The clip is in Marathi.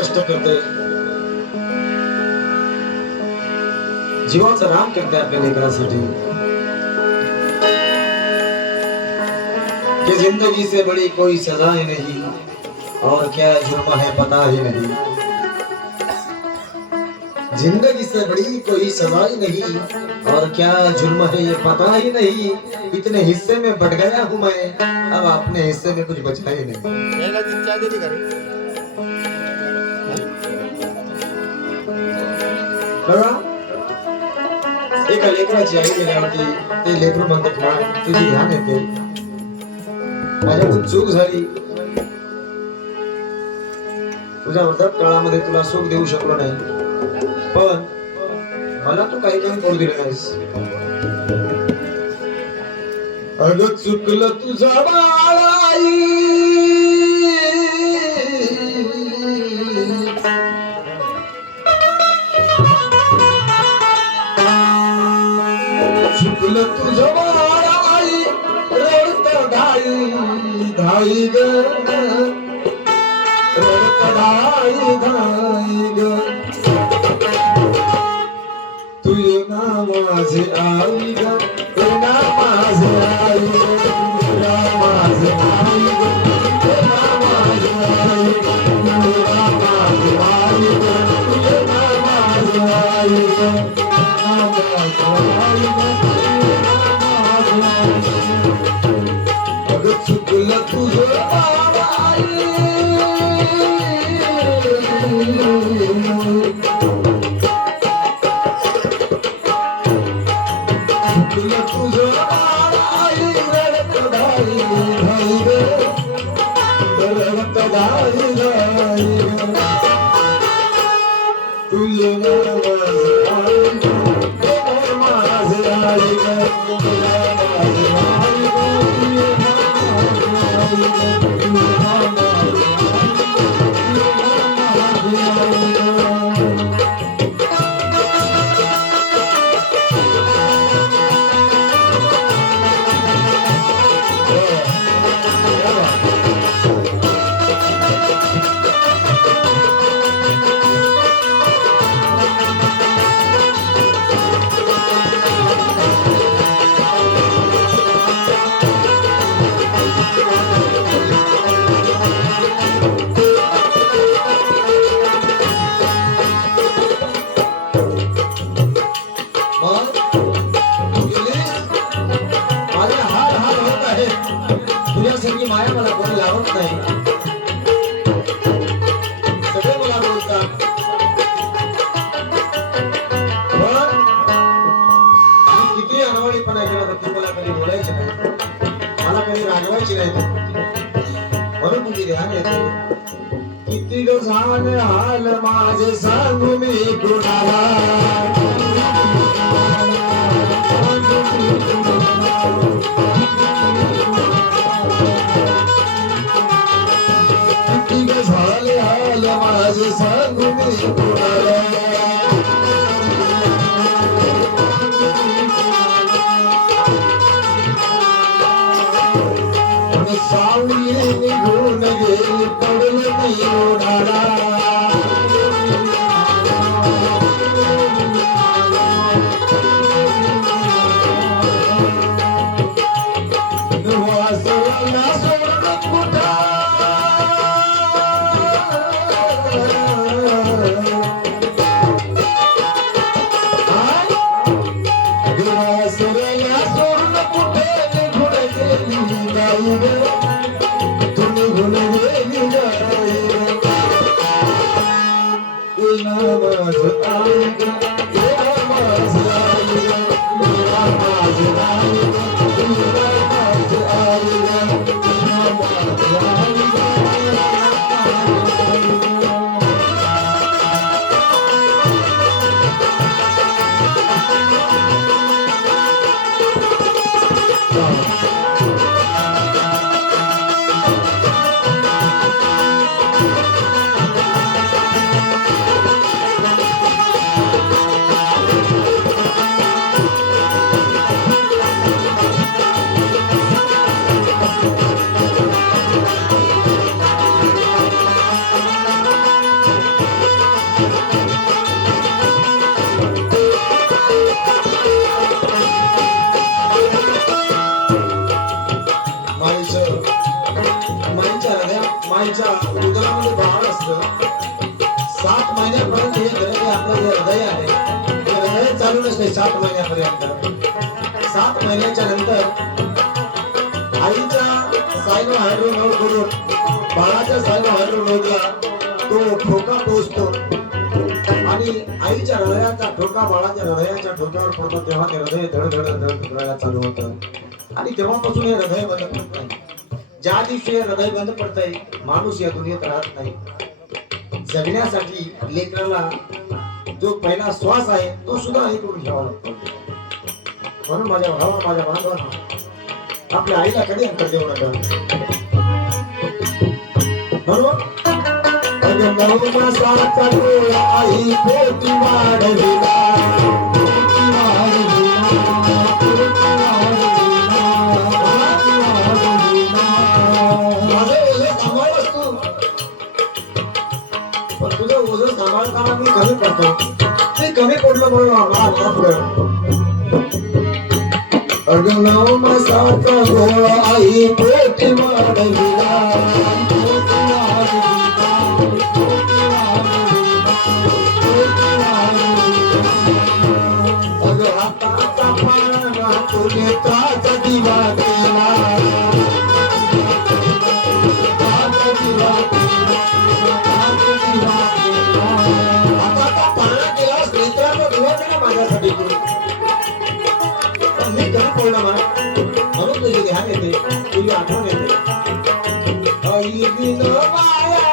कष्ट करते, जीवाचा राम करते आपल्या लेकरांसाठी कि जिंदगी से बड़ी कोई सजाएं नहीं और क्या जुर्म है पता ही नहीं। जिंदगी से बड़ी कोई सजाई नहीं और क्या जुर्म है ये पता ही नहीं। इतने हिस्से में बट गया हूं मैं, अब अपने हिस्से में कुछ बचा ही नहीं। एका लेकराची आई गेल्यावरती ते लेकरू म्हणतात ना, तुझी ध्यान येते, माझ्याकडून चूक झाली, तुझ्या वृद्धाप काळामध्ये तुला सुख देऊ शकलो नाही, पण मला तू काही काही बोल दिलं नाहीस। अगं चुकलं तुझं बाळाई, चुकलं तुझं बाळाई, रडत धाई धाई ग, रडत धाई धाई ग, तू ये ना माझे आई ग, ये ना माझे आई ग, ये ना माझे आई ग, ये ना माझे आई ग, ये ना माझे आई ग, ये ना माझे आई ग, ये ना माझे आई ग। अगं चुकलं तुझं बाळाई, चुकलं तुझं बाळाई, रडत धाई धाई ग, रडत धाई धाई ग, तू ये ना माझे आई ग, ये ना माझे आई ग, ये ना माझे आई ग, ये ना माझे आई ग, ये ना माझे आई ग। तुझ्यासारखी माया मला कोणी लावत नाही, सगळे मला बोलतात, पण मी किती अनवळीपणा केला तर ती मला कधी बोलायची नाही, मला कधी रागवायची नाही, म्हणून तुझी ध्यान येते। किती ग झाले हाल माझे सांगू मी कुणाला, झाले हाल माझे सांगू मी कुणाला, सावली निघून गेली पडलं मी ओढाला, वासवाला सोडलं कुठं, वासवाला सोडलं कुठं, निघून गेली गाई ग, तू निघून गेली गाई ग, ये ना माझं आई ग, ये ना माझं आई ग, ये ना माझं आई ग, ये ना माझं आई ग, ये ना माझं आई ग। जसं माईच्या उदरामध्ये बाळ असतं 7 महिन्यापर्यंत हे आपलं जे हृदय आहे ते हृदय चालू नसते 7 महिन्यापर्यंत 7 महिन्याच्या नंतर आईच्या सायनो हायड्रोनोड करून बाळाच्या सायनो हायड्रोनोडला तो ठोका पोचतो आणि आईच्या हृदयाचा ठोका बाळाच्या हृदयाच्या ठोक्यावर पडतो तेव्हा ते हृदय धडधड करायला चालू होतं आणि तेव्हापासून हे हृदय बंद पडत नाही. ज्या दिवशी हे हृदय बंद पडतंय माणूस या दुनियेत राहत नाही. जगण्यासाठी लेकराला जो पहिला श्वास आहे तो सुद्धा ऐकून घ्यावा लागतो. म्हणून माझ्या भावा माझ्या बांधवांना आपल्या आईला कधी अंतर देऊ नका. म्हणून आई पोटी वाढविला पण तुझं ओझं सांभाळताना मी कमी पडतो ते कमी पडलं म्हणून आम्हाला पुढे अगनाव मसाचा गोळा आई पोटी वाढविला नेत्राचा दिवा केला आता पाळणा केलास नेत्राचा दिवा केला माझ्यासाठी पण मी कमी पडलं मला म्हणून तुझे ध्यान येते तुझी आठवण येते आई बिन माया